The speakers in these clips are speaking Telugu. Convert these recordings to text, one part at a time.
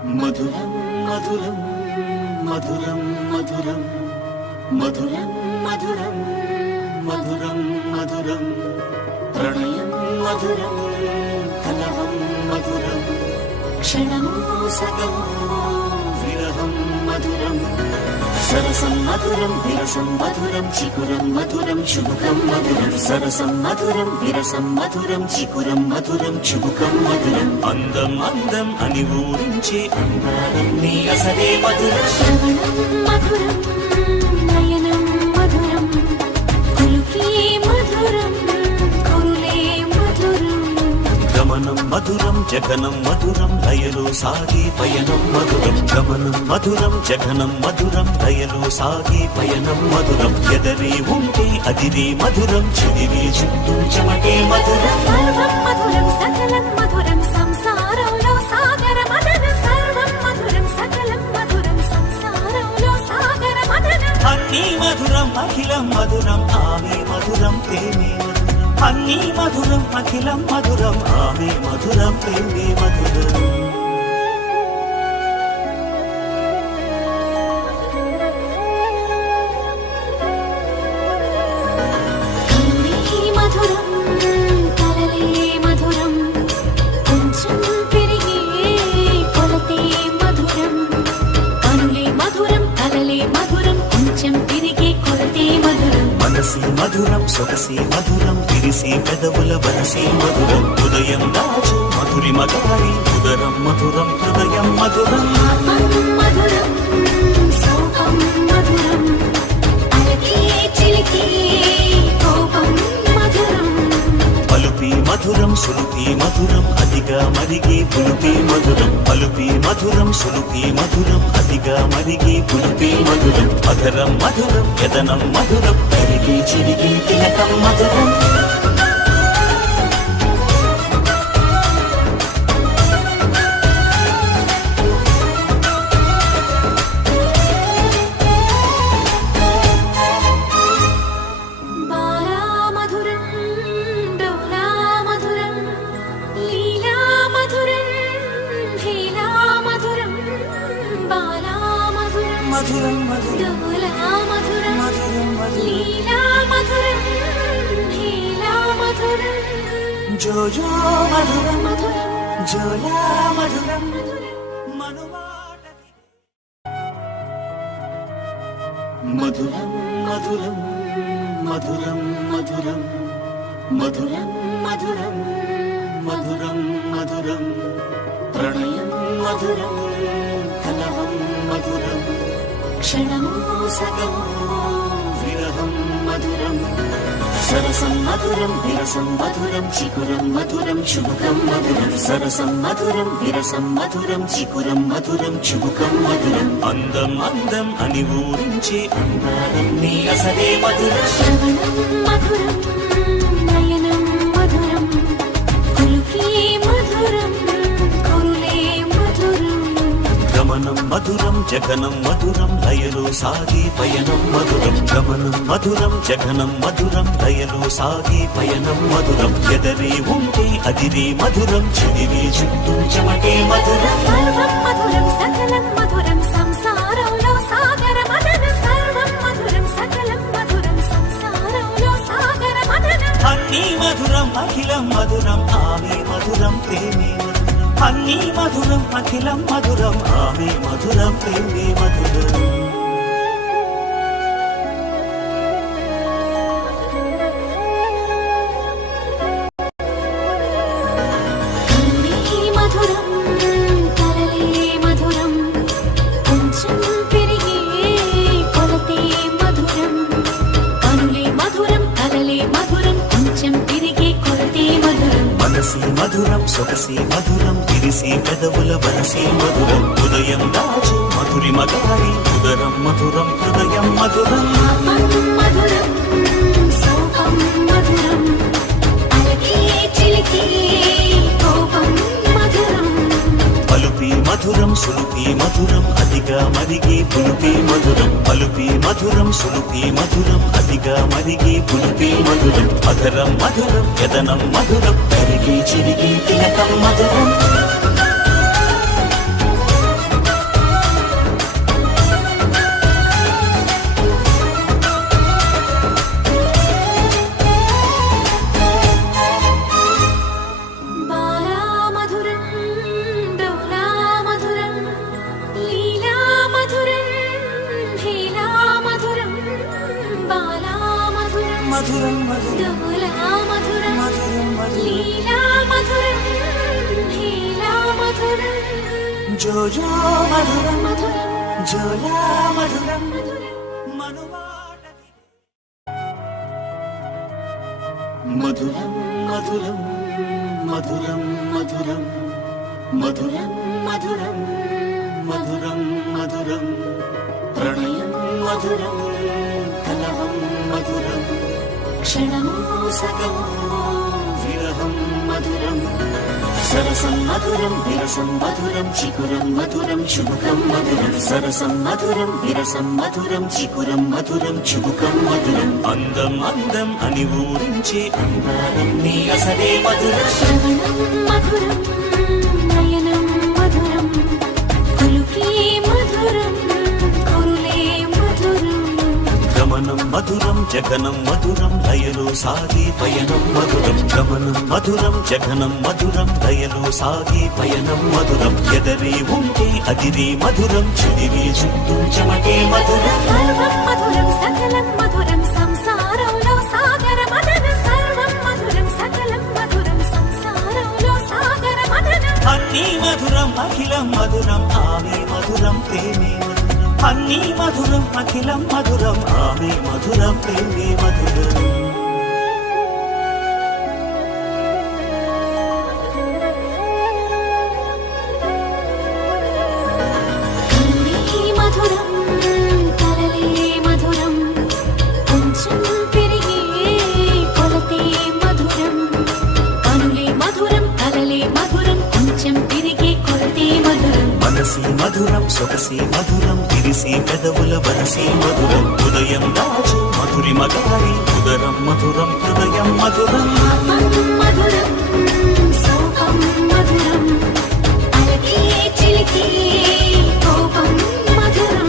మధురం మధురం మధురం మధురం మధురం మధురం మధురం మధురం ప్రణయం మధురం కలహం మధురం క్షణము సగము విరహం మధురం సరసం మధురం విరసం మధురం చికురం మధురం చుబుకం మధురం సరసం మధురం విరసం మధురం చికురం మధురం చుబుకం మధురం అందం అందం అని ఊరించే అందాలన్నీ అసలే మధురం శ్రవణం మధురం నయనం మధురం కులుకే మధురం కురులే మధురం గమనం మధురం జగనం మధురం లయలో సాగే పయనం మధురం గమనం మధురం జగనం మధురం లయలో సాగే పయనం మధురం ఎదరే ఉంటే అదిరే మధురం చెదిరే చుట్టూ చెమటే మధురం సర్వం మధురం సకలం మధురం సంసారంలో సాగర మదనం సర్వం మధురం సకలం మధురం సంసారంలో సాగర మదనం అన్నీ మధురం అఖిలం మధురం ఆమె మధురం ప్రేమే మధురం అన్నీ మధురం అఖిలం మధురం ఆమె మధురం ప్రేమే మధురం కనులే మధురం కలలే మధురం కొంచెం పెరిగే కొలతే మధురం కనులే మధురం కలలే మధురం కొంచెం పెరిగే కొలతే మధురం మనసి మధురం సొగసి మధురం విరిసి పెదవుల వరసి మధురం హృదయం దాచు మధురి మగారి ఉదరం మధురం హృదయం మధురం పాపం మధురం సోపం మధురం అలకే చిలికే కోపం మధురం పలుపి మధురం సులుపి మధురం అదిగా మరిగి పులుపి మధురం పలుపి మధురం సులుపి మధురం అదిగా మరిగి పులుపి మధురం మధురం మధురం యదనం మధురం కరిగి చిరిగి తిలకం మధురం బాలా మధురం డోలా మధురం లీలా మధురం హేలా మధురం బాలా మధురం మధురం మధురం డోలా మధురం మధురం మధురం లీలా మధురం హేలా మధురం జోజో మధురం మధురం జోలా మధురం మధురం మధురం మధురం మధురం మధురం మధురం మధురం మధురం మధురం ప్రణయం మధురం కలహం మధురం క్షణము సగము విరహం మధురం సరసం మధురం విరసం మధురం చికురం మధురం చుబుకం మధురం సరసం మధురం విరసం మధురం చికురం మధురం చుబుకం మధురం అందం అందం అని ఊరించే అందాలన్నీ అసలే మధురం శ్రవణం మధురం నయనం మధురం కులుకే మధురం కురులే మధురం గమనం మధురం జగనం మధురం లయలో సాగే పయనం మధురం గమనం మధురం జగనం మధురం లయలో సాగే పయనం మధురం ఎదరే ఉంటే అదిరే మధురం చెదిరే చుట్టూ చెమటే మధురం సర్వం మధురం సకలం మధురం సంసారంలో సాగర మదనం సర్వం మధురం సకలం మధురం సంసారంలో సాగర మదనం అన్నీ మధురం అఖిలం మధురం ఆమె మధురం ప్రేమే మధురం అన్నీ మధురం అఖిలం మధురం ఆమె మధురం ప్రేమే మధురం కనులే మధురం కలలే మధురం కొంచెం పెరిగే కొలతే మధురం కనులే మధురం కలలే మధురం కొంచెం పెరిగే కొలతే మధురం మనసి మధురం సొగసి మధురం విరిసి పెదవుల వరసి మధురం హృదయం దాచు మధురి మగారి ఉదరం మధురం హృదయం మధురం పాపం మధురం సోపం మధురం అలకే చిలికే కోపం మధురం పలుపి మధురం సులుపి మధురం అదిగా మరిగి పులుపి మధురం పలుపి మధురం సులుపి మధురం అదిగా మరిగి పులుపి మధురం మధురం మధురం యదనం మధురం కరిగి చిరిగి తిలకం మధురం మధురం మధురం డోలా మధురం మధురం మధురం లీలా మధురం హీలా మధురం జోజో మధురం మధురం జోలా మధురం మధురం మధురం మధురం మధురం మధురం మధురం మధురం మధురం మధురం ప్రణయం మధురం కలహం మధురం క్షణము సగము విరహం మధురం సరసం మధురం విరసం మధురం చికురం మధురం చుబుకం మధురం సరసం మధురం విరసం మధురం చికురం మధురం చుబుకం మధురం అందం అందం అని ఊరించే అందాలన్నీ అసలే మధురం శ్రవణం మధురం నయనం మధురం కులుకే మధురం కురులే మధురం గమనం మధురం జగనం మధురం లయలో సాగే పయనం మధురం గమనం మధురం జగనం మధురం లయలో సాగే పయనం మధురం ఎదరే ఉంటే అదిరే మధురం చెదిరే చుట్టూ చెమటే మధురం సర్వం మధురం సకలం మధురం సంసారంలో సాగర మదనం సర్వం మధురం సకలం మధురం సంసారంలో సాగర మదనం అన్నీ మధురం అఖిలం మధురం ఆమె మధురం ప్రేమే మధురం అన్నీ మధురం అఖిలం మధురం ఆమె మధురం ప్రేమే మధురం కరుణే మధురం కలలే మధురం కొంచెం పెరిగే కొలతే మధురం కనులే మధురం కలలే మధురం కొంచెం పెరిగే కొలతే మధురం మనసి మధురం సొగసి మధురం తిరిసి పెదవుల వరసి మధురం హృదయం దాచు మధురి మగారి ఉదరం మధురం హృదయం మధురం పాపం మధురం సోపం మధురం అలకే చిలికే కోపం మధురం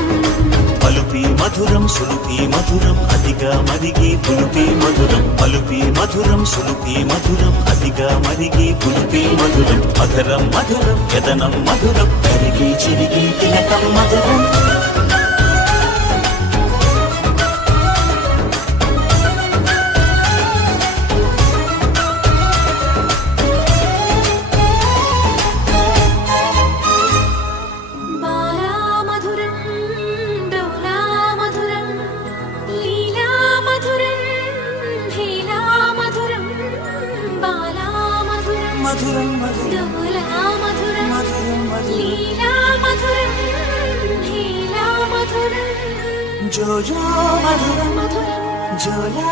పలుపి మధురం సులుపి మధురం అతిగా మరిగి పులుపి మధురం పలుపి మధురం సులుపి మధురం అతిగా మరిగి పులుపి మధురం మధురం మధురం యదనం మధురం కరిగి చిరిగి తిలకం మధురం బాలా మధురం డోలా మధురం లీలా మధురం హీలా మధురం బాలా మధురం మధురం మధురం డోలా మధురం మధురం మధురం లీలా మధురం హీలా మధురం జోజో మధురం మధురం జోలా